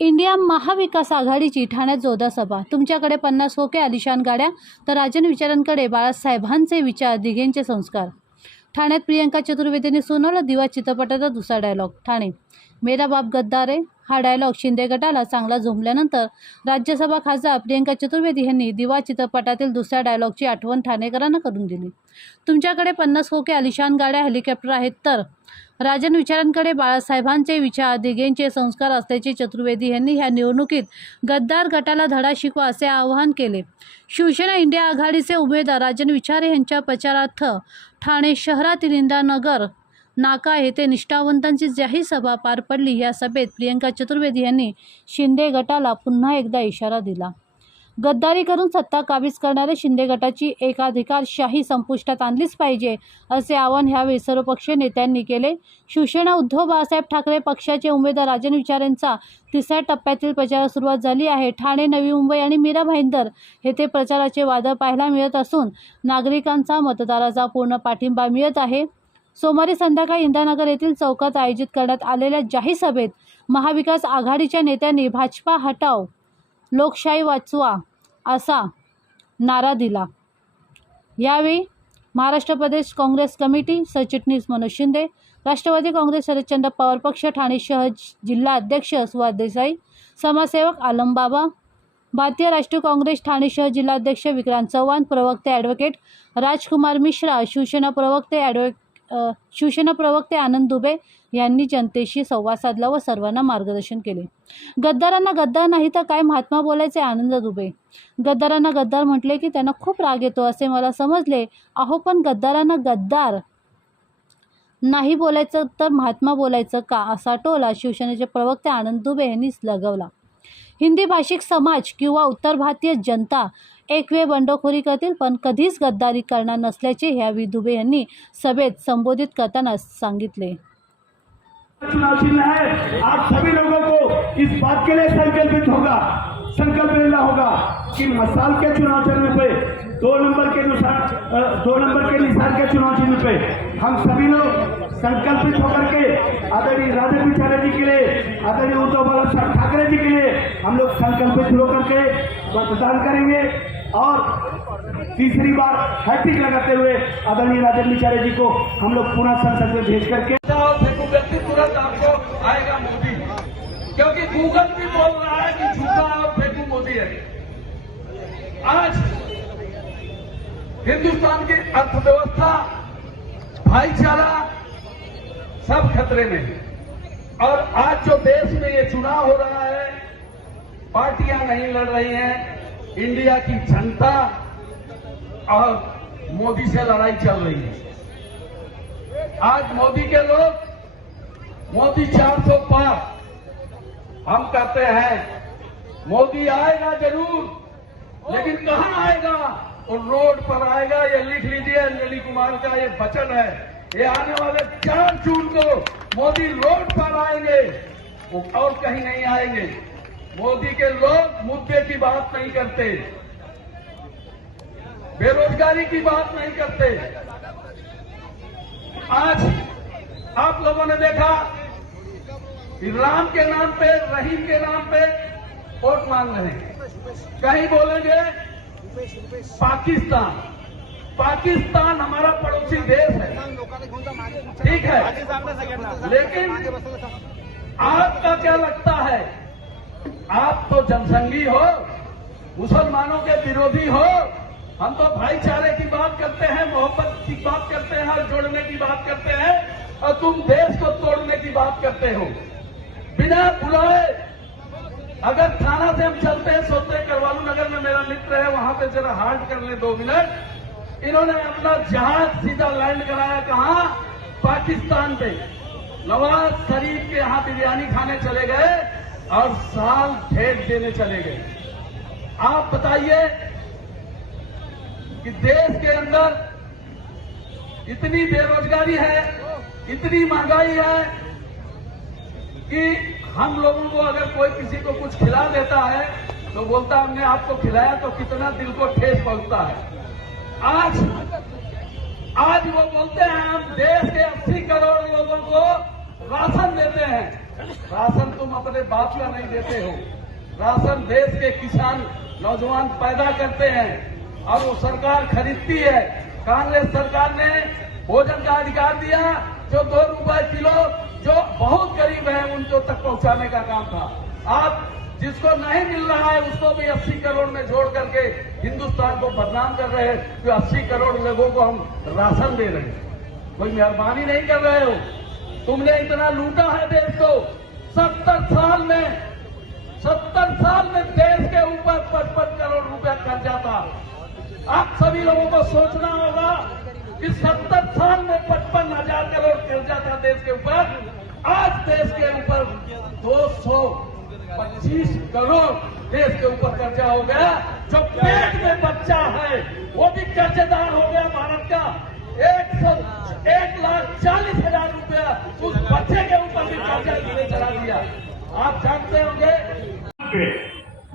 India Mahavikas आघाडीची ठाण्यात जोरदार सभा. तुमच्याकडे 50 खोके आलिशान गाड्या, तर राजन विचारांकडे बाळासाहेबांचे विचार, दिघेंचे संस्कार. ठाण्यात प्रियंका चतुर्वेदीने सुनावला दिवा चित्रपटाचा दुसरा डायलॉग. ठाणे, मेरा बाप गद्दार है हा डायलॉग शिंदे गटाला चांगला झोंबल्यानंतर राज्यसभा खासदार प्रियंका चतुर्वेदी यांनी दिवा चित्रपटातील दुसऱ्या डायलॉगची आठवण ठाणेकरांना करून दिली. तुमच्याकडे 50 खोके आलिशान गाड्या, हेलिकॉप्टर आहेत, तर राजन विचारांकडे बाळासाहेबांचे विचार, दिघेंचे संस्कार असल्याचे चतुर्वेदी यांनी ह्या निवडणुकीत गद्दार गटाला धडा शिकवा असे आवाहन केले. शिवसेना इंडिया आघाडीचे उमेदवार राजन विचारे यांच्या प्रचारार्थ ठाणे शहरातील इंदिरानगर नाका येथे निष्ठावंतांची जाहीर सभा पार पडली. या सभेत प्रियंका चतुर्वेदी यांनी शिंदे गटाला पुन्हा एकदा इशारा दिला. गद्दारी करून सत्ता काबीज करणाऱ्या शिंदे गटाची एकाधिकारशाही संपुष्टात आणलीच पाहिजे असे आवाहन यावेळी सर्वपक्षीय नेत्यांनी केले. शिवसेना उद्धव बाळासाहेब ठाकरे पक्षाचे उमेदवार राजन विचारेंचा तिसऱ्या टप्प्यातील प्रचारास सुरुवात झाली आहे. ठाणे, नवी मुंबई आणि मीरा भाईंदर येथे प्रचाराचे वादळ पाहायला मिळत असून नागरिकांचा मतदाराचा पूर्ण पाठिंबा मिळत आहे. सोमवारी संध्याकाळी इंदिरानगर येथील चौकात आयोजित करण्यात आलेल्या जाहीर सभेत महाविकास आघाडीच्या नेत्यांनी भाजपा हटाव, लोकशाही वाचवा असा नारा दिला. यावेळी महाराष्ट्र प्रदेश काँग्रेस कमिटी सरचिटणीस मनोज शिंदे, राष्ट्रवादी काँग्रेस शरदचंद्र पवार पक्ष ठाणे शहर जिल्हा अध्यक्ष सुहास देसाई, समाजसेवक आलम बाबा, भारतीय राष्ट्रीय काँग्रेस ठाणे शहर जिल्हा अध्यक्ष विक्रांत चव्हाण, प्रवक्ते ॲडव्होकेट राजकुमार मिश्रा, शिवसेना प्रवक्ते आनंद दुबे यांनी जनतेशी संवाद साधला व सर्वांना मार्गदर्शन केले. गद्दारांना गद्दार नाही तर काय महात्मा बोलायचे. आनंद दुबे, गद्दारांना गद्दार म्हटले की त्यांना खूप राग येतो असे मला समजले. अहो, पण गद्दारांना गद्दार नाही बोलायचं तर महात्मा बोलायचं का, असा टोला शिवसेनेचे प्रवक्ते आनंद दुबे यांनी लगावला. हिंदी भाषिक समाज किंवा उत्तर भारतीय जनता एक वेळ बंडखोरी करतील पण कधीच गद्दारी करणार नसल्याचे यावेळी दुबे यांनी सभेत संबोधित करताना सांगितले. चुनाव चिन्ह है, आप सभी लोगों को इस बात के लिए संकल्प लेना होगा कि मसाल के चुनाव चिन्ह पे 2 नंबर के निशान के चुनाव चिन्ह पे हम सभी लोग संकल्पित होकर के आदरणीय राजन विचारे जी के लिए, आदरणीय उद्धव बाळासाहेब ठाकरे जी के लिए हम लोग संकल्पित होकर के मतदान करेंगे और तीसरी बार हैट्रिक लगाते हुए आदरणीय राजन विचारे जी को हम लोग पुनः संसद में भेज करके तुरंत आपको आएगा मोदी, क्योंकि गूगल भी बोल रहा है कि झूठा और फेकू मोदी है. आज हिंदुस्तान की अर्थव्यवस्था, भाईचारा सब खतरे में है. और आज जो देश में ये चुनाव हो रहा है, पार्टियां नहीं लड़ रही हैं, इंडिया की जनता और मोदी से लड़ाई चल रही है. आज मोदी के लोग मोदी 400 पार हम कहते हैं. मोदी आएगा जरूर, लेकिन कहां आएगा? और रोड पर आएगा. ये लिख लीजिए, अंजलि कुमार का ये वचन है. ये आने वाले 4 जून को मोदी रोड पर आएंगे, और कहीं नहीं आएंगे. मोदी के लोग मुद्दे की बात नहीं करते, बेरोजगारी की बात नहीं करते. आज आप लोगों ने देखा कि राम के नाम पे, रहीम के नाम पे वोट मांग रहे हैं. कहीं बोलेंगे पाकिस्तान. पाकिस्तान हमारा पड़ोसी देश है, ठीक है, लेकिन आपका क्या लगता है? आप तो जनसंघी हो, मुसलमानों के विरोधी हो. हम तो भाईचारे की बात करते हैं, मोहब्बत की बात करते हैं, हाथ जोड़ने की बात करते हैं, और तुम देश को तोड़ने की बात करते हो बिना बुलाए. अगर थाना से हम चलते हैं, सोचते हैं करवालू नगर में मेरा मित्र है, वहां पे जरा हाल्ट कर ले 2 मिनट. इन्होंने अपना जहाज सीधा लैंड कराया कहां? पाकिस्तान पे. नवाज शरीफ के यहां बिरयानी खाने चले गए और साल भेंट देने चले गए. आप बताइए कि देश के अंदर इतनी बेरोजगारी है, इतनी महंगाई है कि हम लोगों को अगर कोई किसी को कुछ खिला देता है तो बोलता हमने आपको खिलाया, तो कितना दिल को ठेस पहुंचता है. आज वो बोलते हैं हम देश के 80 करोड़ लोगों को राशन देते हैं. राशन तुम अपने बाप का नहीं देते हो, राशन देश के किसान नौजवान पैदा करते हैं और वो सरकार खरीदती है। कांग्रेस सरकार ने भोजन का अधिकार दिया, जो 2 रुपए किलो जो बहुत गरीब है उनको तक पहुंचाने का काम था। आप जिसको नहीं मिल रहा है उसको भी 80 करोड़ में जोड़ करके हिंदुस्तान को बदनाम कर रहे हैं कि 80 करोड़ लोगों को हम राशन दे रहे हैं। कोई मेहरबानी नहीं कर रहे हो। तुमने इतना लूटा है देश को। 70 साल में देश के ऊपर 55 करोड़ रुपया कर्जा था। आप सभी लोगों को सोचना होगा कि 70 साल में 55,000 करोड़ कर्जा था देश के ऊपर। आज देश के ऊपर 225 करोड़ देश के ऊपर कर्जा हो गया। जो पेट में बच्चा है वो भी कर्जदार हो गया। भारत का 1,40,000 रुपया उस बच्चे के ऊपर भी कर्जा गिरे चला दिया। आप जानते होंगे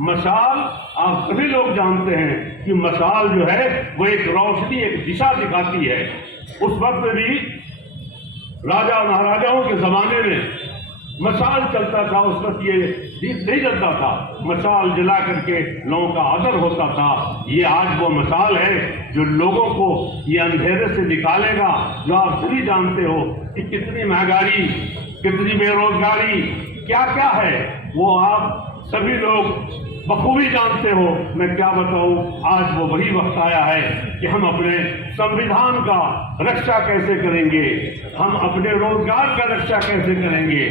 मशाल, आप सभी लोग जानते हैं कि मशाल जो है वो एक रोशनी, एक दिशा दिखाती है। उस वक्त भी राजा महाराजाओं के जमाने में मशाल चलता था, उस वक्त ये दीप नहीं जलता था, मशाल जला करके लोगों का आदर होता था। ये आज वो मशाल है जो लोगों को ये अंधेरे से निकालेगा। जो आप सभी जानते हो कि कितनी महंगाई, कितनी बेरोजगारी, क्या क्या है, वो आप सभी लोग बखूबी जानते हो। मैं क्या बताऊं, आज वो वही वक्त आया है कि हम अपने संविधान का रक्षा कैसे करेंगे, हम अपने रोजगार का रक्षा कैसे करेंगे,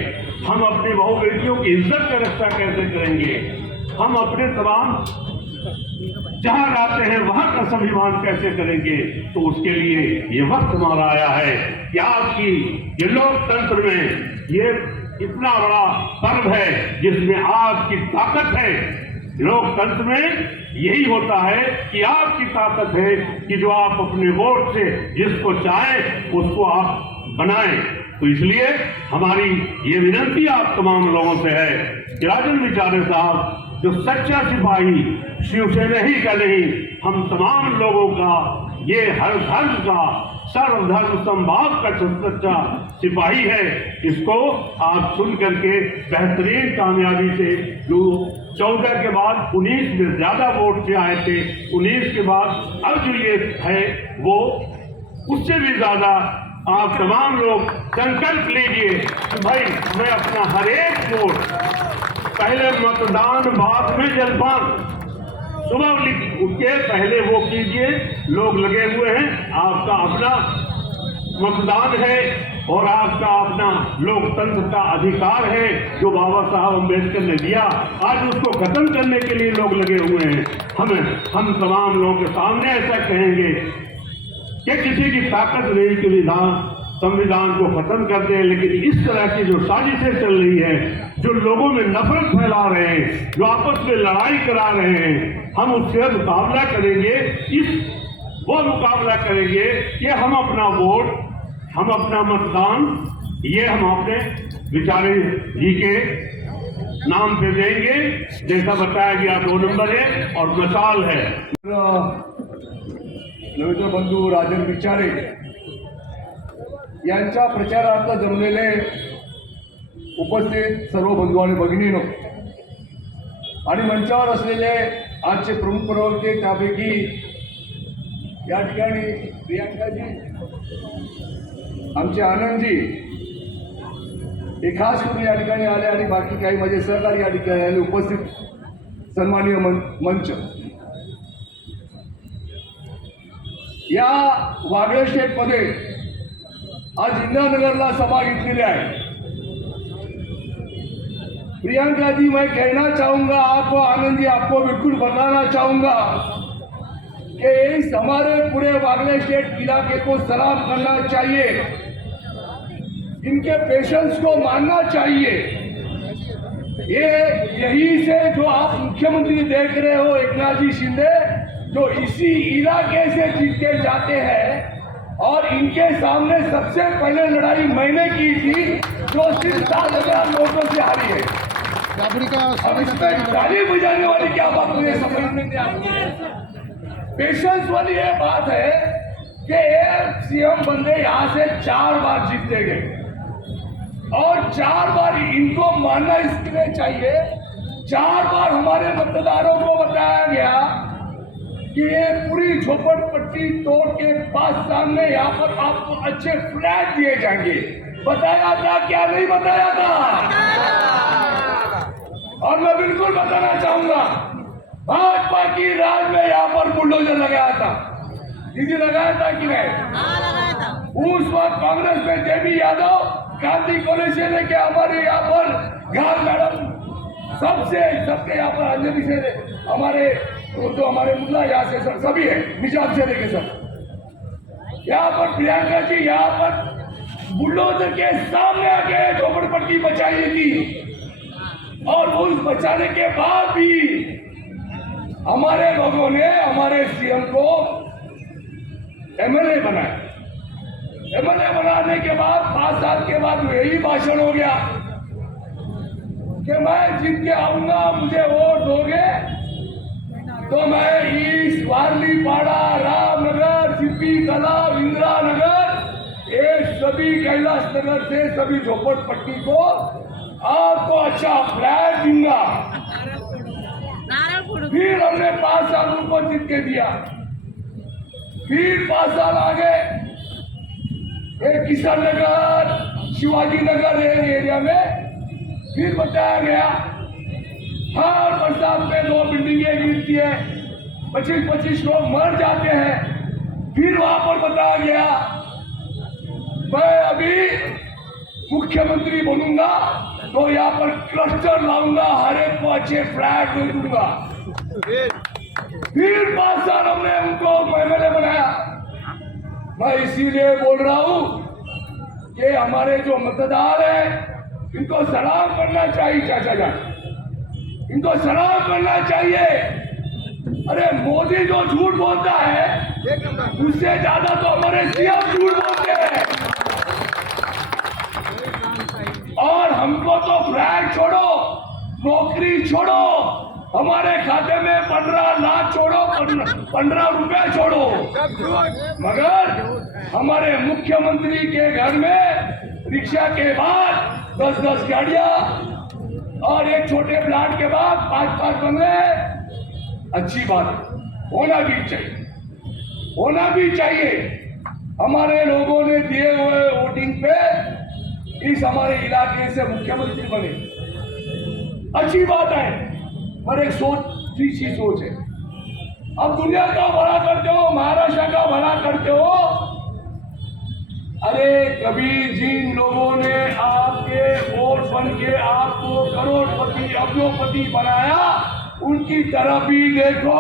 हम अपनी बहू बेटियों की इज्जत का रक्षा कैसे करेंगे, हम अपने तमाम जहां रहते हैं वहां का स्वाभिमान कैसे करेंगे। तो उसके लिए ये वक्त हमारा आया है कि आपकी ये लोकतंत्र में ये इतना बड़ा पर्व है जिसमें आपकी ताकत है। लोकतंत्र में यही होता है कि आपकी ताकत है कि जो आप अपने वोट से जिसको चाहें उसको आप बनाएं। तो इसलिए हमारी ये विनती आप तमाम लोगों से है कि राजन विचारे साहब जो सच्चा सिपाही शिवसेना ही का नहीं, हम तमाम लोगों का, ये हर धर्म का, सर्वधर्म संभाव का सच्चा सिपाही है, इसको आप सुन करके बेहतरीन कामयाबी से, जो 14 के बाद 19 में ज्यादा वोट से आए थे, 19 के बाद अब जो ये है वो उससे भी ज्यादा आप तमाम लोग संकल्प लीजिए कि भाई मैं अपना हर एक वोट, पहले मतदान बाद में जलपान, सुबह उठ के पहले वो कीजिए। लोग लगे हुए हैं, आपका अपना मतदान है और आपका अपना लोकतंत्र का अधिकार है जो बाबा साहब अम्बेडकर ने दिया। आज उसको खत्म करने के लिए लोग लगे हुए हैं। हम तमाम लोगों के सामने ऐसा कहेंगे कि किसी की ताकत नहीं कि संविधान को खत्म कर दे, लेकिन इस तरह की जो साजिशें चल रही है, जो लोगों में नफरत फैला रहे हैं, जो आपस में लड़ाई करा रहे हैं, हम उससे मुकाबला करेंगे। वो मुकाबला करेंगे कि हम अपना वोट, हम अपना मतदान, ये हम अपने विचारे जी के नाम पे देंगे। जैसा बताया गया 2 नंबर है और मशाल है। रवींद्र बंधू राजन विचारे यांच्या प्रचारार्थ जमलेले उपस्थित सर्व बंधू आणि भगिनींनो आणि मंचावर असलेले आजचे प्रमुख प्रवक्ते, त्यापैकी या ठिकाणी प्रियांकाजी, आमचे आनंदजी हे खास करून या ठिकाणी आले आणि बाकी काही माझे सहकारी या ठिकाणी आले, उपस्थित सन्माननीय मंच, या वागळे स्टेटमध्ये आज इंदिरानगरला सभा घेतलेली आहे। प्रियंका जी, मैं कहना चाहूंगा आपको, आनंद जी आपको बिल्कुल बताना चाहूंगा कि इस हमारे पूरे वागले स्टेट इलाके को सलाम करना चाहिए, इनके पेशेंस को मानना चाहिए। ये यही से जो आप मुख्यमंत्री देख रहे हो एकनाथ जी शिंदे, जो इसी इलाके से जीत के जाते हैं, और इनके सामने सबसे पहले लड़ाई मैंने की थी, जो सिर्फ 7,000 वोटों से हारी है। अब इसमें ताली बजाने वाली क्या बात मुझे समझ में नहीं आती। पेशेंस वाली ये बात है कि सीएम बंदे यहाँ से 4 बार जीते गए और और 4 बार इनको मानना इसलिए चाहिए, 4 बार हमारे मतदारों को बताया गया कि ये पूरी झोपड़पट्टी तोड़ के पास सामने यहाँ पर आपको अच्छे फ्लैट दिए जाएंगे। बताया था क्या नहीं बताया था? और मैं बिल्कुल बताना चाहूंगा, भाजपा की राज में यहाँ पर बुलडोजर लगाया था। दीदी लगाया था कि नहीं? उस वक्त कांग्रेस में जेबी यादव गांधी कॉलेज से लेके हमारे यहाँ पर घाट मैडम सबसे यहाँ पर अंजलि से हमारे तो हमारे मुल्ला यहाँ से सभी है, निजाम से लेके सब यहाँ पर प्रियंका जी यहाँ पर बुलडोजर के सामने आके झोपड़पट्टी बचाई थी। और उस बचाने के बाद भी हमारे लोगों ने हमारे सीएम को एमएलए बनाया। एमएलए बनाने के बाद 5 साल के बाद यही भाषण हो गया कि मैं जीत के आऊंगा, मुझे वोट दोगे तो मैं ईस्ट वारलीपाड़ा, रामनगर, सिपी तालाब, इंदिरा नगर, ये सभी कैलाश नगर से सभी झोपड़पट्टी को आपको अच्छा फ्लैट दूंगा। फिर हमने 5 साल उनको जीत के दिया। फिर 5 साल आगे किशन नगर, शिवाजी नगर एरिया में फिर बताया गया हर बरसात में 2 बिल्डिंगें गिरती है, 25-25 लोग मर जाते हैं। फिर वहां पर बताया गया मैं अभी मुख्यमंत्री बनूंगा तो यहाँ पर क्लस्टर लाऊंगा, हर एक को अच्छे फ्लैट दे दूंगा। फिर 5 साल हमने उनको एमएलए बनाया। मैं इसीलिए बोल रहा हूं कि हमारे जो मतदार हैं इनको सलाम करना चाहिए। चाचा जान, इनको सलाम करना चाहिए। अरे मोदी जो झूठ बोलता है उससे ज्यादा तो हमारे सीएम झूठ बोलते हैं। और हमको तो फ्लैट छोड़ो, नौकरी छोड़ो, हमारे खाते में 15 लाख छोड़ो, 15 रुपए छोड़ो, मगर हमारे मुख्यमंत्री के घर में रिक्शा के बाद 10-10 गाड़ियां और एक छोटे प्लाट के बाद 5-5 बंगले। अच्छी बात होना भी चाहिए, होना भी चाहिए। हमारे लोगों ने दिए हुए वोटिंग पे इस हमारे इलाके से मुख्यमंत्री बने, अच्छी बात है, पर एक तीसरी सोच है। अब दुनिया का भला करते हो, महाराष्ट्र का भला करते हो। अरे कभी जिन लोगों ने आपके वोट बन के आपको करोड़पति अब्जोपति बनाया उनकी तरफ भी देखो।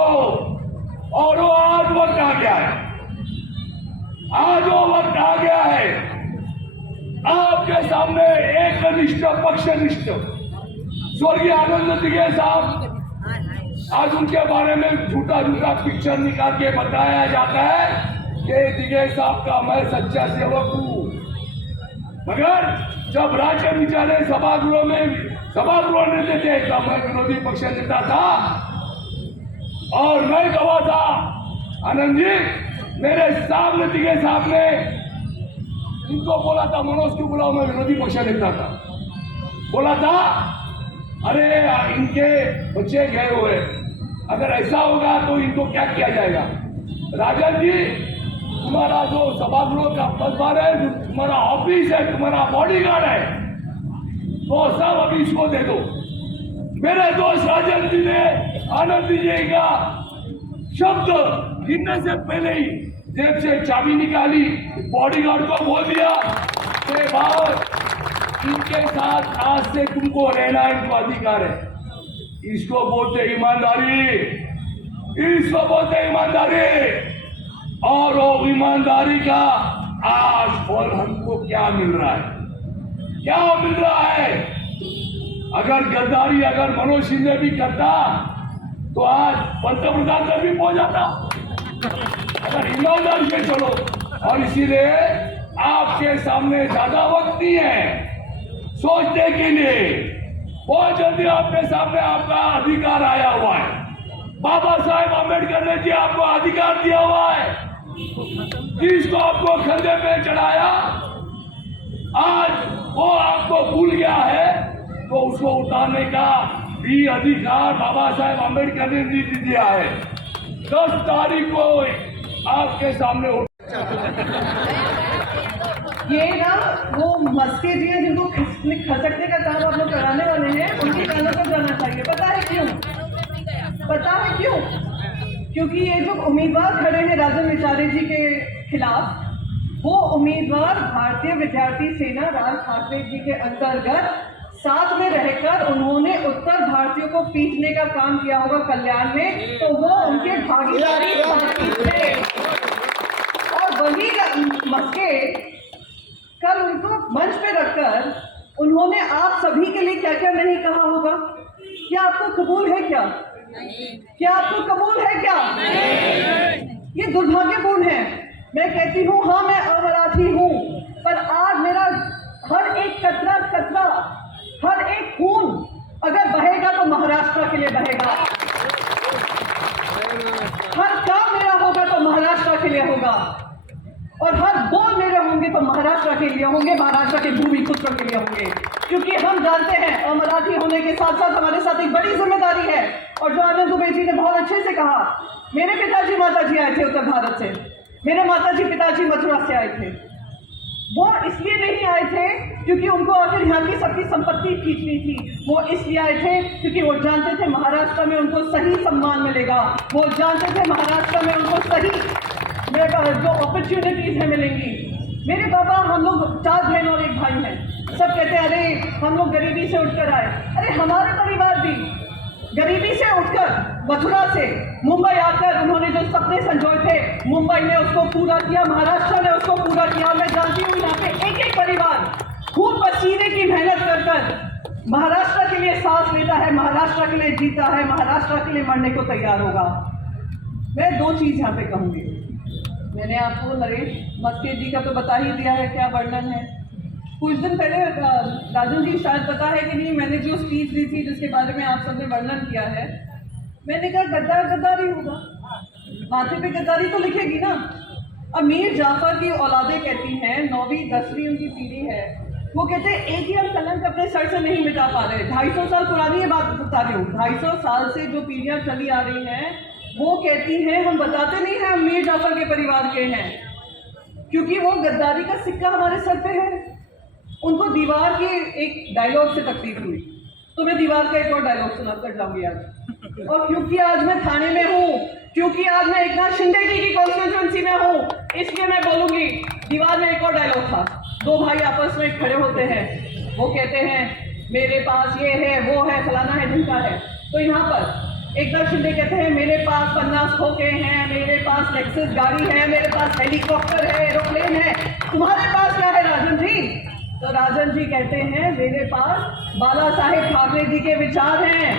और वो आज वक्त आ गया है, आज वो वक्त आ गया है। आपके सामने एक निष्ठ पक्षनिष्ठ स्वर्गीय आनंद दिघे साहब, आज उनके बारे में झूठा झूठा पिक्चर निकाल के बताया जाता है कि दिघे साहब का मैं सच्चा सेवक हूं। मगर जब राज्य विचारे सभागृह लेते थे तब मैं विरोधी पक्ष नेता था और मैं गवाह था। आनंद जी मेरे सामने दिघे साहब ने इनको बोला था, मनोज को बुलाओ, मैं विरोधी पक्ष नेता था, बोला था अरे इनके बच्चे गए हुए, अगर ऐसा होगा तो इनको क्या किया जाएगा। राजन जी तुम्हारा जो सभागृह का पदभार है, जो तुम्हारा ऑफिस है, तुम्हारा बॉडीगार्ड है, वो सब अभी इसको दे दो। मेरे दोस्त राजन जी ने आनंद जी का शब्द गिनने से पहले ही जेब से चाबी निकाली, बॉडीगार्ड को बोल दिया कि भाई इनके साथ आज से तुमको रहना इनको अधिकार है। इसको बोलते ईमानदारी, इसको बोलते ईमानदारी। और वो ईमानदारी का आज फल हमको क्या मिल रहा है, क्या मिल रहा है। अगर गद्दारी अगर मनोज सिन्हा भी करता तो आज पंतप्रधान तक भी पहुंच जाता, अगर ईमानदारी से चलो। और इसीलिए आपके सामने ज्यादा वक्त नहीं है सोचने के लिए, बहुत जल्दी आपके सामने आपका अधिकार आया हुआ है। बाबा साहेब अम्बेडकर ने जी आपको अधिकार दिया हुआ है, जिसको आपको कंधे पे चढ़ाया आज वो आपको को भूल गया है तो उसको उतारने का भी अधिकार बाबा साहेब अम्बेडकर ने दिया है। 10 तारीख को आपके सामने ये ना वो मस्के जी हैं जिनको खसकने का काम आप लोग कराने वाले हैं, उनकी कानों पर जाना चाहिए। पता है क्यों? पता है क्यों? क्योंकि ये जो उम्मीदवार खड़े हैं राजन विचारे जी के खिलाफ, वो उम्मीदवार भारतीय विद्यार्थी सेना राज ठाकरे जी के अंतर्गत साथ में रहकर उन्होंने उत्तर भारतीयों को पीटने का काम किया होगा कल्याण में, तो वो उनके भागीदारी साथी थे। और वही मस्के कल उनको मंच पे रखकर उन्होंने आप सभी के लिए क्या क्या नहीं कहा होगा। क्या आपको कबूल है? क्या क्या आपको कबूल है? क्या ये दुर्भाग्यपूर्ण है। मैं कहती हूँ हाँ मैं अमराठी हूँ, पर आज मेरा हर एक कतरा कतरा, हर एक खून अगर बहेगा तो महाराष्ट्र के लिए बहेगा। हर काम मेरा होगा तो महाराष्ट्र के लिए होगा, और हर बोल मेरे होंगे तो महाराष्ट्र के लिए होंगे, महाराष्ट्र के भूमि पुत्रों के लिए होंगे। क्योंकि हम जानते हैं और मराठी होने के साथ साथ हमारे साथ एक बड़ी जिम्मेदारी है। और जो आनंद दुबे जी ने बहुत अच्छे से कहा, मेरे पिताजी माताजी आए थे उत्तर भारत से, मेरे माताजी पिताजी मथुरा से आए थे। वो इसलिए नहीं आए थे क्योंकि उनको आखिर यहाँ की सबकी संपत्ति खींचनी थी, वो इसलिए आए थे क्योंकि वो जानते थे महाराष्ट्र में उनको सही सम्मान मिलेगा, वो जानते थे महाराष्ट्र में उनको सही जो अपॉर्चुनिटीज है मिलेंगी। मेरे बाबा, हम लोग 4 बहन और 1 भाई हैं। सब कहते हैं अरे हम लोग गरीबी से उठकर आए। अरे हमारे परिवार भी गरीबी से उठकर मथुरा से मुंबई आकर उन्होंने जो सपने संजोए थे, मुंबई ने उसको पूरा किया, महाराष्ट्र ने उसको पूरा किया। मैं जानती हूँ यहाँ पे एक एक परिवार खूब पसीने की मेहनत कर कर महाराष्ट्र के लिए सांस लेता है, महाराष्ट्र के लिए जीता है, महाराष्ट्र के लिए मरने को तैयार होगा। मैं 2 चीज यहाँ पे कहूँगी। मैंने आपको नरेश मस्के जी का तो बता ही दिया है क्या वर्णन है। कुछ दिन पहले राजन जी शायद पता है कि नहीं, मैंने जो स्पीच दी थी जिसके बारे में आप सबने वर्णन किया है, मैंने कहा गद्दार गद्दारी होगा, माथे पे गद्दारी तो लिखेगी ना। अब मीर जाफर की औलादे कहती हैं, 9वीं 10वीं उनकी पीढ़ी है, वो कहते हैं एक ही हम कलंक अपने सर से नहीं मिटा पा रहे। 250 साल पुरानी ये बात बता रही हूँ, 250 साल से जो पीढ़ियाँ चली आ रही हैं, वो कहती हैं हम बताते नहीं हैं हम मीर जाफर के परिवार के हैं, क्योंकि वो गद्दारी का सिक्का हमारे सर पे है। उनको दीवार के एक डायलॉग से तकलीफ हुई, तो मैं दीवार का एक और डायलॉग सुनाकर जाऊंगी आज। और क्योंकि आज मैं थाने में हूँ, क्योंकि आज मैं एकनाथ शिंदे जी की कॉन्स्टिट्यूएंसी में हूँ, इसलिए मैं बोलूंगी। दीवार में एक और डायलॉग था, 2 भाई आपस में खड़े होते हैं, वो कहते हैं मेरे पास ये है, वो है, फलाना है, ढिमका है। तो यहाँ पर एकनाथ शिंदे कहते हैं मेरे पास 50 खोखे हैं, मेरे पास लेक्सस गाड़ी है, मेरे पास हेलीकॉप्टर है, एरोप्लेन है, तुम्हारे पास क्या है राजन जी? तो राजन जी कहते हैं मेरे पास बाला साहेब ठाकरे जी के विचार हैं,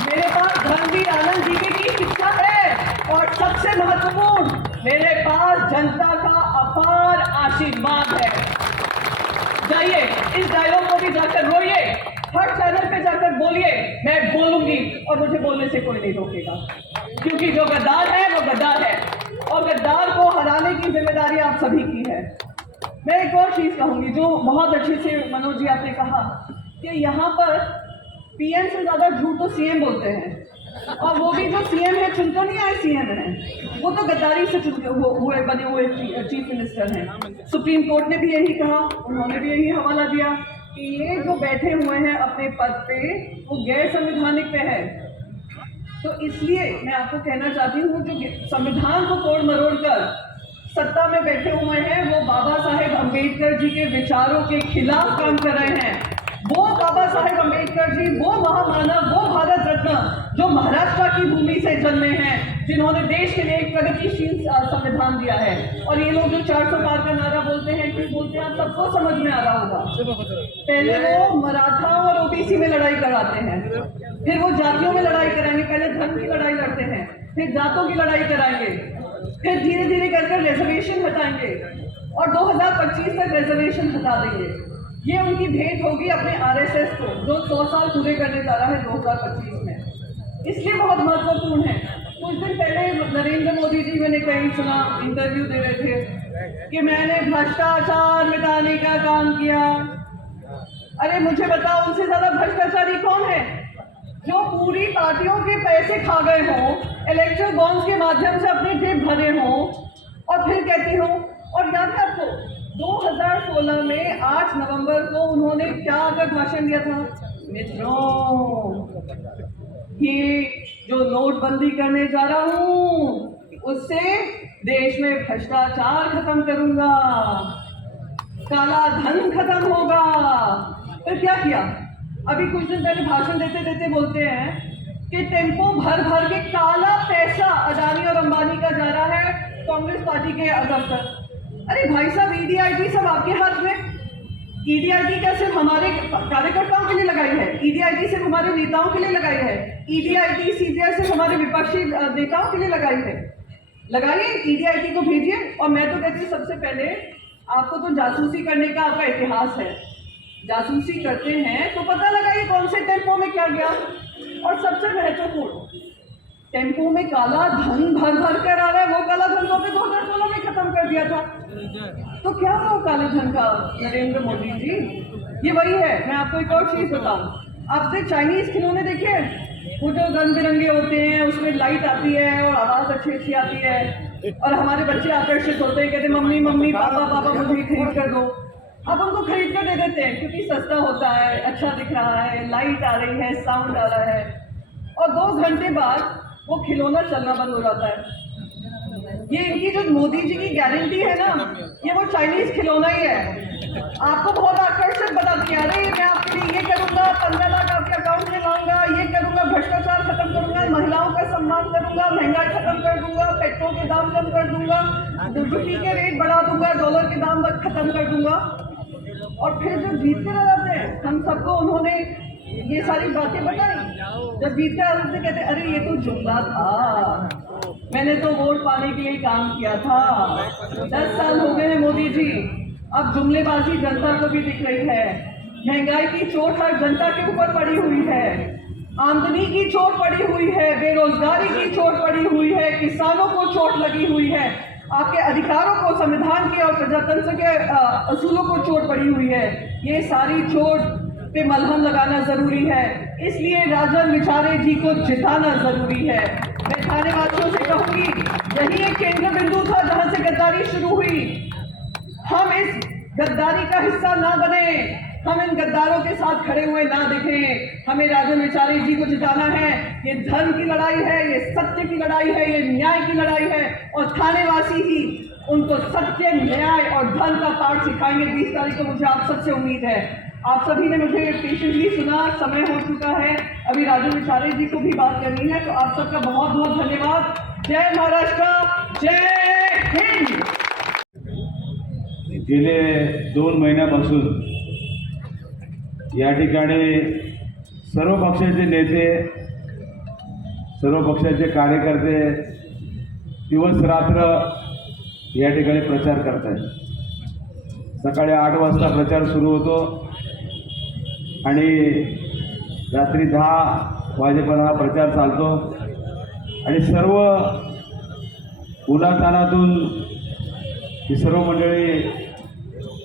मेरे पास धर्मवीर आनंद जी की शिक्षा है, और सबसे महत्वपूर्ण मेरे पास जनता का अपार आशीर्वाद है। जाइए इस डायलॉग को भी जाकर रोइए, हर चैनल पे जाकर बोलिए, मैं बोलूंगी और मुझे बोलने से कोई नहीं रोकेगा, क्योंकि जो गद्दार है वो गद्दार है, और गद्दार को हराने की जिम्मेदारी आप सभी की है। मैं एक और चीज कहूंगी जो बहुत अच्छे से मनोज जी आपने कहा कि यहाँ पर पीएम से ज्यादा झूठ तो सीएम बोलते हैं, और वो भी जो सीएम है चुनकर नहीं आए सीएम है, वो तो गद्दारी से हुए बने हुए चीफ मिनिस्टर हैं। सुप्रीम कोर्ट ने भी यही कहा, उन्होंने भी यही हवाला दिया कि ये जो बैठे हुए हैं अपने पद पे वो गैर संवैधानिक पे है। तो इसलिए मैं आपको कहना चाहती हूँ जो संविधान को तोड़ मरोड़ कर सत्ता में बैठे हुए हैं, वो बाबा साहेब अम्बेडकर जी के विचारों के खिलाफ काम कर रहे हैं। वो बाबा साहेब अम्बेडकर जी, वो महामानव, वो भारत रत्न जो महाराष्ट्र की भूमि से जन्मे हैं, जिन्होंने देश के लिए एक प्रगतिशील संविधान दिया है। और ये लोग जो 400 पार का नारा बोलते हैं, क्यों बोलते हैं, आप सबको समझ में आ रहा होगा। पहले वो मराठा और ओबीसी में लड़ाई कराते हैं, फिर वो जातियों में लड़ाई कराएंगे, पहले धर्म की लड़ाई लड़ते हैं, फिर जातों की लड़ाई कराएंगे, फिर धीरे धीरे करके रिजर्वेशन हटाएंगे, और 2025 तक रिजर्वेशन हटा देंगे। ये उनकी भेंट होगी अपने आरएसएस को, जो 100 साल पूरे करने जा रहा है 2025 में। इसलिए बहुत महत्वपूर्ण है। कुछ दिन पहले नरेंद्र मोदी जी, मैंने कहीं सुना, इंटरव्यू दे रहे थे कि मैंने भ्रष्टाचार मिटाने का काम किया। अरे मुझे बताओ, उनसे ज्यादा भ्रष्टाचारी कौन है? जो पूरी पार्टियों के पैसे खा गए हों, इलेक्ट्रल बॉन्ड्स के माध्यम से अपने जेब भरे हों, और फिर कहती हूँ। और याद है आपको 2016 में 8 नवंबर को उन्होंने क्या आकर भाषण दिया था? मित्रों, ये जो नोटबंदी करने जा रहा हूँ उससे देश में भ्रष्टाचार खत्म करूंगा, काला धन खत्म होगा। फिर क्या किया? अभी कुछ दिन पहले भाषण देते देते बोलते हैं कि टेम्पो भर भर के काला पैसा अडानी और अंबानी का जा रहा है कांग्रेस पार्टी के दफ्तर। अरे भाई साहब, ईडीआईटी सब आपके हाथ में। ईडीआईटी क्या सिर्फ हमारे कार्यकर्ताओं के लिए लगाई है? ईडीआईटी सिर्फ हमारे नेताओं के लिए लगाई है? ईडीआईटी सीबीआई सिर्फ हमारे विपक्षी नेताओं के लिए लगाई है? लगाइए, ईडीआईटी को भेजिए। और मैं तो कहती हूँ सबसे पहले आपको तो जासूसी करने का आपका इतिहास है, जासूसी करते हैं तो पता लगाइए कौन से टेम्पो में क्या गया। और सबसे महत्वपूर्ण, टेम्पो में काला धन भर भर कर आ रहा है। वो काला धन तो हमने 2016 में खत्म कर दिया था। तो क्या हुआ काले धन का, नरेंद्र मोदी जी? ये वही है। मैं आपको एक और चीज बताऊं, आपने चाइनीज खिलौने देखे? वो जो रंग बिरंगे होते हैं, उसमें लाइट आती है और आवाज अच्छी अच्छी आती है, और हमारे बच्चे आकर्षित होते हैं, कहते मम्मी मम्मी पापा पापा मुझे खरीद कर दो। अब उनको खरीद कर दे देते हैं क्योंकि सस्ता होता है, अच्छा दिख रहा है, लाइट आ रही है, साउंड आ रहा है, और 2 घंटे बाद वो खिलौना चलना बंद हो जाता है। ये इनकी जो मोदी जी की गारंटी है ना, ये वो चाइनीज खिलौना ही है। आपको बहुत आकर्षक बताती है, अरे मैं आपके लिए ये करूंगा, 15 लाख आपके अकाउंट में लाऊंगा, ये करूंगा, भ्रष्टाचार खत्म करूंगा, महिलाओं का सम्मान करूंगा, महंगाई खत्म कर दूंगा, पेट्रोल के दाम कम कर दूंगा, रुपये के रेट बढ़ा दूंगा, डॉलर के दाम खत्म कर दूंगा। और फिर जब जीत कर आ जाते हैं, हम सबको उन्होंने ये सारी बातें बताई। जब जीत कर आ जाते कहते अरे ये तो जुमला था, मैंने तो वोट पाने के लिए काम किया था। 10 साल हो गए हैं मोदी जी, अब जुमलेबाजी जनता को भी दिख रही है। महंगाई की चोट हर जनता के ऊपर पड़ी हुई है, आमदनी की चोट पड़ी हुई है, बेरोजगारी की चोट पड़ी हुई है, किसानों को चोट लगी हुई है, आपके अधिकारों को, संविधान के और प्रजातंत्र के असूलों को चोट पड़ी हुई है। ये सारी चोट पे मलहम लगाना जरूरी है, इसलिए राजन विचारे जी को जिताना जरूरी है। मैं थाने वासियों से कहूंगी, यही एक केंद्र बिंदु था जहां से गद्दारी शुरू हुई। हम इस गद्दारी का हिस्सा ना बने, हम इन गद्दारों के साथ खड़े हुए ना दिखें। हमें राजन विचारे जी को जिताना है। ये धर्म की लड़ाई है, ये सत्य की लड़ाई है, ये न्याय की लड़ाई है, और थानेवासी ही उनको सत्य, न्याय और धर्म का पाठ सिखाएंगे। 20 तारीख को मुझे आप सबसे उम्मीद है। आप सभी ने मुझे पेशेंटली सुना, समय हो चुका है, अभी राजन विचारे जी को भी बात करनी है, तो आप सबका बहुत बहुत धन्यवाद। जय महाराष्ट्र, जय हिंद। गेले 2 महिन्यापासून या ठिकाणी सर्व पक्षाचे नेते, सर्व पक्षाचे कार्यकर्ते दिवस रात्र या ठिकाणी प्रचार करत आहेत। सकाळी 8 वाजता प्रचार सुरू होतो आणि रात्री 10 वाजेपर्यंत हा प्रचार चालतो आणि सर्व उलातानातून ही सर्व मंडळी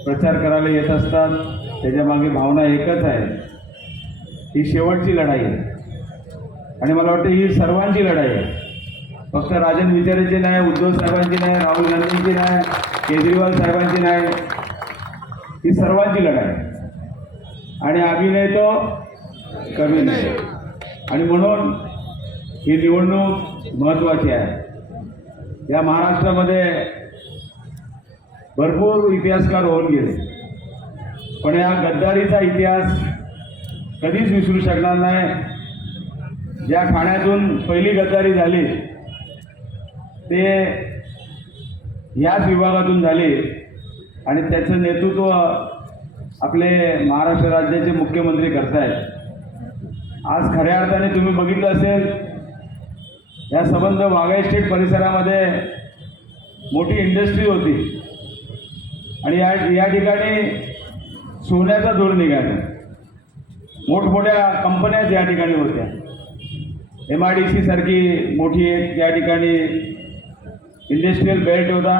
प्रचार करायला येत असतात। त्याच्या मागे भावना एकच आहे, ही शेवटची लढाई आहे आणि मला वाटतं ही सर्वांची लढाई आहे। फक्त राजन विचारेची नाही, उद्धव साहेबांची नाही, राहुल गांधींची नाही, केजरीवाल साहेबांची नाही, ही सर्वांची लढाई आहे आणि अभिनय तो कमी नाही। आणि म्हणून ही निवडणूक महत्त्वाची आहे। या महाराष्ट्रामध्ये भरपूर इतिहासकार होऊन गेले, पण या गद्दारीचा इतिहास कधीच विसरू शकणार नाही। ज्या ठाण्यातून पहिली गद्दारी झाली ते याच विभागातून झाली आणि त्याचं नेतृत्व आपले महाराष्ट्र राज्याचे मुख्यमंत्री करतायत। आज खऱ्या अर्थाने तुम्ही बघितलं असेल, या संबंध वाघा एस्टेट परिसरामध्ये मोठी इंडस्ट्री होती आणि या ठिकाणी सोन्याचा धूर निघाला। मोठमोठ्या कंपन्या या ठिकाणी होत्या, MIDC सारखी मोठी एक या ठिकाणी इंडस्ट्रियल बेल्ट होता।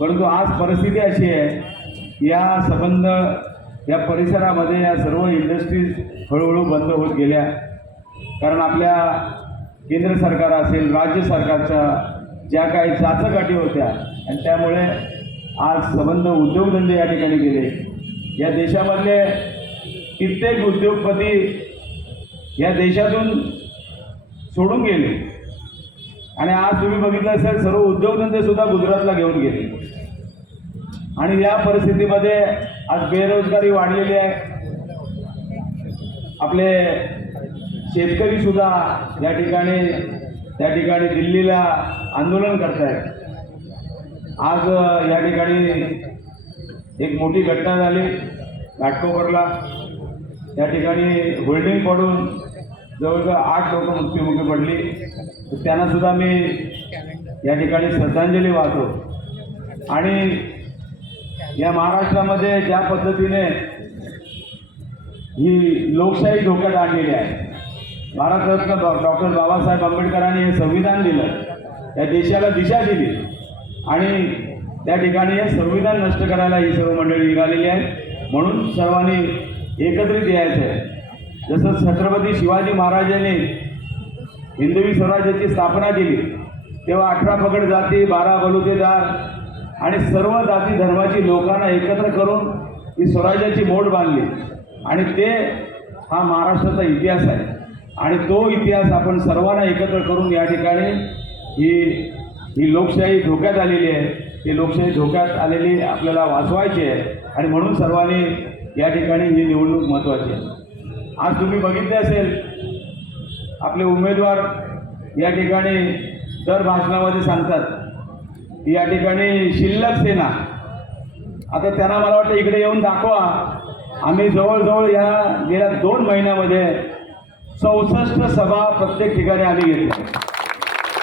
परंतु आज परिस्थिती अशी आहे, या संबंध या परिसरामध्ये या सर्व इंडस्ट्रीज हळूहळू बंद होत गेल्या. कारण आपल्या केंद्र सरकार असेल, राज्य सरकारच्या ज्या काही चाचकाठी होत्या आणि त्यामुळे आज संबंध उद्योगधंदे या ठिकाणी गेले. या देशामधले कित्येक उद्योगपती या देशातून सोडून गेले आणि आज तुम्ही बघितलं असेल सर्व उद्योगधंदे सुद्धा गुजरातला घेऊन गेले. आणि या परिस्थितीमध्ये आज बेरोजगारी वाढलेली आहे. आपले शेतकरी सुद्धा त्या ठिकाणी दिल्लीला आंदोलन करतायत. आज या ठिकाणी एक मोठी घटना झाली घाटकोपरला. या ठिकाणी होल्डिंग पडून जवळजवळ 8 लोक मृत्युमुखी पडली. तर त्यांना सुद्धा मी या ठिकाणी श्रद्धांजली वाहतो. आणि या महाराष्ट्रामध्ये ज्या पद्धतीने ही लोकशाही धोक्यात आणलेली आहे. भारतरत्न डॉक्टर बाबासाहेब आंबेडकरांनी हे संविधान दिलं, या देशाला दिशा दिली आणि त्या ठिकाणी हे संविधान नष्ट करायला ही सर्व मंडळी निघालेली आहे. म्हणून सर्वांनी एकत्रित यायचं आहे. जसं छत्रपती शिवाजी महाराजांनी हिंदवी स्वराज्याची स्थापना केली तेव्हा 18 पगड जाती, 12 बलुतेदार आणि सर्व जाती धर्माची लोकांना एकत्र करून ही स्वराज्याची मोड बांधली आणि ते हा महाराष्ट्राचा इतिहास आहे. आणि तो इतिहास आपण सर्वांना एकत्र करून या ठिकाणी ही लोकशाही धोक्यात आलेली आहे. ही लोकशाही धोक्यात आलेली आपल्याला वाचवायची आहे आणि म्हणून सर्वांनी या ठिकाणी ही निवडणूक महत्त्वाची आहे. आज तुम्ही बघितले असेल आपले उमेदवार या ठिकाणी दर भाषणामध्ये सांगतात की या ठिकाणी शिल्लक सेना. आता त्यांना मला वाटतं इकडे येऊन दाखवा. आम्ही जवळजवळ या गेल्या 2 महिन्यामध्ये 64 सभा प्रत्येक ठिकाणी आम्ही घेतल्या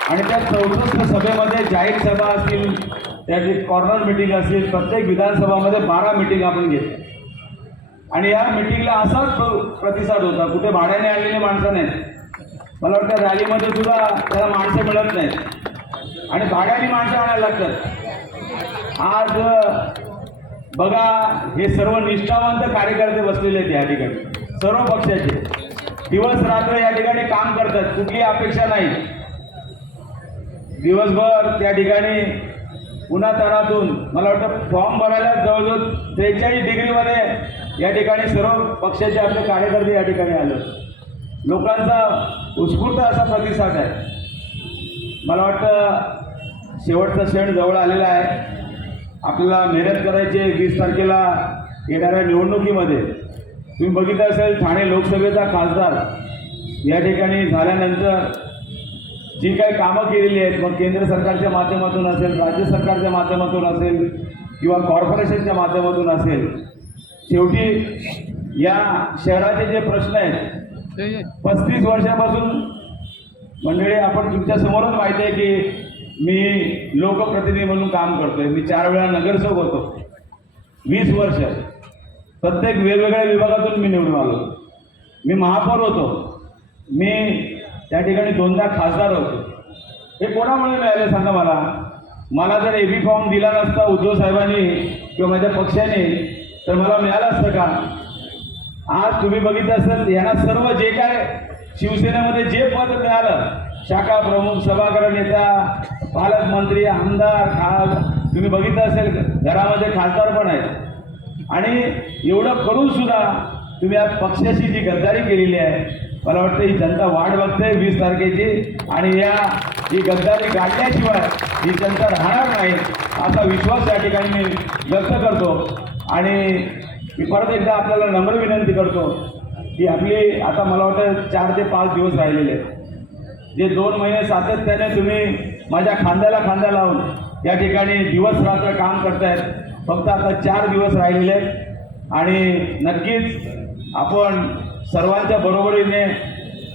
आणि त्या 64 सभेमध्ये जाहीर सभा असतील, त्याची कॉर्नर मिटिंग असतील, प्रत्येक विधानसभामध्ये 12 मिटिंग आपण घेतल्या. आणि या मिटिंगला असाच प्रतिसाद होता. कुठे भाड्याने आलेली माणसं नाहीत. मला वाटतं रॅलीमध्ये सुद्धा त्याला माणसं मिळत नाहीत आणि भाड्याने माणसं आणायला लागतात. आज बघा हे सर्व निष्ठावंत कार्यकर्ते बसलेले आहेत या ठिकाणी, सर्व पक्षाचे दिवस रात्र या ठिकाणी काम करतात. कुठली अपेक्षा नाही. दिवसभर त्या ठिकाणी उन्हातानातून मला वाटतं फॉर्म भरायला जवळजवळ 43 डिग्रीमध्ये या ठिकाणी सर्व पक्षाचे आपले कार्यकर्ते या ठिकाणी आले. लोकांचा उत्स्फूर्त असा प्रतिसाद आहे. मला वाटतं शेवटचा क्षण जवळ आलेला आहे. आपल्याला मेहनत करायची आहे. 20 तारखेला येणाऱ्या निवडणुकीमध्ये तुम्ही बघितलं असेल ठाणे लोकसभेचा खासदार या ठिकाणी झाल्यानंतर जी काही कामं केलेली आहेत, मग केंद्र सरकारच्या माध्यमातून असेल, राज्य सरकारच्या माध्यमातून असेल किंवा कॉर्पोरेशनच्या माध्यमातून असेल, शेवटी या शहराचे जे प्रश्न आहेत 35 वर्षापासून मंडळी आपण तुमच्या समोरच माहिती आहे की मी लोकप्रतिनिधी म्हणून काम करतोय. मी 4 वेळा नगरसेवक होतो. 20 वर्ष प्रत्येक वेगवेगळ्या विभागातून मी निवडून आलो. मी महापौर होतो. मी त्या ठिकाणी 2दा खासदार होतो. हे कोणामुळे मिळाले सांगा मला. मला जर एबी फॉर्म दिला नसता उद्धव साहेबांनी किंवा माझ्या पक्षाने तर मला मिळालं असतं का. आज तुम्ही बघितलं असेल यांना सर्व जे काय शिवसेनेमध्ये जे पद मिळालं, शाखा प्रमुख, सभागृह नेता, पालकमंत्री, आमदार, तुम्ही बघितलं असेल घरामध्ये खासदार पण आहेत. आणि एवढं करून सुद्धा तुम्ही आज पक्षाशी जी गद्दारी केलेली आहे, मला वाटतं ही जनता वाट बघते 20 तारखेची आणि ही गद्दारी गाडल्याशिवाय ही जनता राहणार नाही असा विश्वास या ठिकाणी मी व्यक्त करतो. आणि मी परत एकदा आपल्याला नम्र विनंती करतो की आपली आता मला वाटतं 4 ते 5 दिवस राहिलेले आहेत. जे 2 महिने सातत्याने तुम्ही माझ्या खांद्याला खांदा लावून या ठिकाणी दिवस रात्र काम करतायत, फक्त आता 4 दिवस राहिलेले आहेत आणि नक्कीच आपण सर्वांच्या बरोबरीने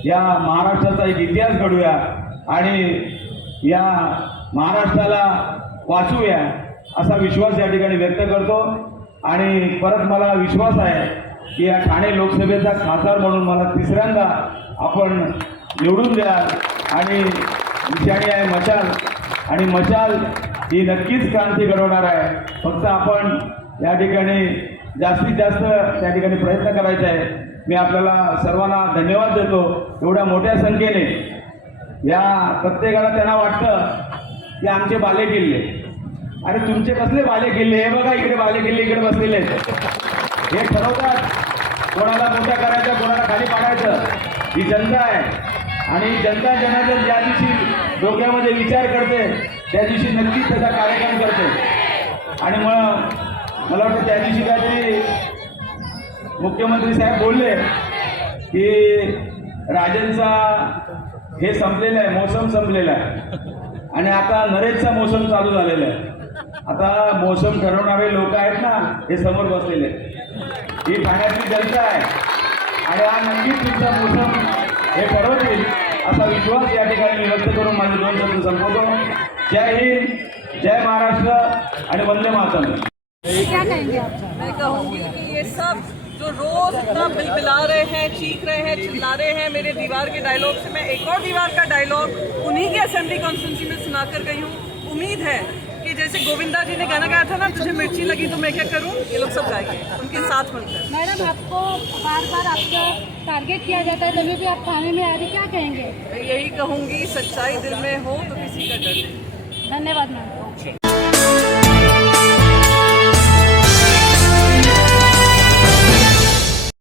या महाराष्ट्राचा एक इतिहास घडूया आणि या महाराष्ट्राला वाचवूया असा विश्वास या ठिकाणी व्यक्त करतो. आणि परत मला विश्वास आहे की या ठाणे लोकसभेचा खासदार म्हणून मला 3ऱ्यांदा आपण निवडून द्या. आणि निशाणी आहे मशाल आणि मशाल ही नक्कीच क्रांती घडवणार आहे. फक्त आपण या ठिकाणी जास्तीत जास्त त्या ठिकाणी प्रयत्न करायचा आहे. मी आपल्याला सर्वांना धन्यवाद देतो. एवढ्या मोठ्या संख्येने या प्रत्येकाला त्यांना वाटतं की आमचे बालेकिल्ले, अरे तुमचे कसले बालेकिल्ले, हे बघा इकडे बालेकिल्ले इकडे बसलेले आहेत. हे ठरवतात कोणाला मोठ्या करायचं कोणाला खाली पाडायचं. ही जनता आहे आणि जनता जनार्दन ज्या दिवशी डोक्यामध्ये विचार करते त्या दिवशी नक्कीच त्याचा कार्यक्रम करते. आणि मला वाटतं त्या दिवशी काहीतरी मुख्यमंत्री साहेब बोलले की राजनचा हे संपलेलं आहे, मोसम संपलेला आहे आणि आता नरेशचा मोसम चालू झालेला आहे. आता मोसम ठरवणारे लोक आहेत ना, हे समोर बसलेले. ही ठाण्यातली जनता आहे आणि हा नक्कीच तुमचा मोसम हे ठरवतील असा विश्वास या ठिकाणी मी व्यक्त करून माझे 2 शब्द संपवतो. जय हिंद, जय महाराष्ट्र आणि वंदे मातरम. क्या कहेंगे आप? मैं कहूँगी कि ये सब जो रोज इतना बिलबिला रहे हैं, चीख रहे हैं, चिल्ला रहे हैं मेरे दीवार के डायलॉग से, मैं एक और दीवार का डायलॉग उन्हीं की असेंबली कॉन्स्टिट्यूंसी में सुनाकर गई हूँ. उम्मीद है कि जैसे गोविंदा जी ने गाना गाया था ना, तुझे मिर्ची लगी तो मैं क्या करूँ, ये लोग सब गाएंगे उनके साथ मिलकर. मैडम, आपको बार बार आपका टारगेट किया जाता है, तभी भी आप थाने में आ रही, क्या कहेंगे? मैं यही कहूँगी, सच्चाई दिल में हो तो किसी का डर नहीं. धन्यवाद मैम.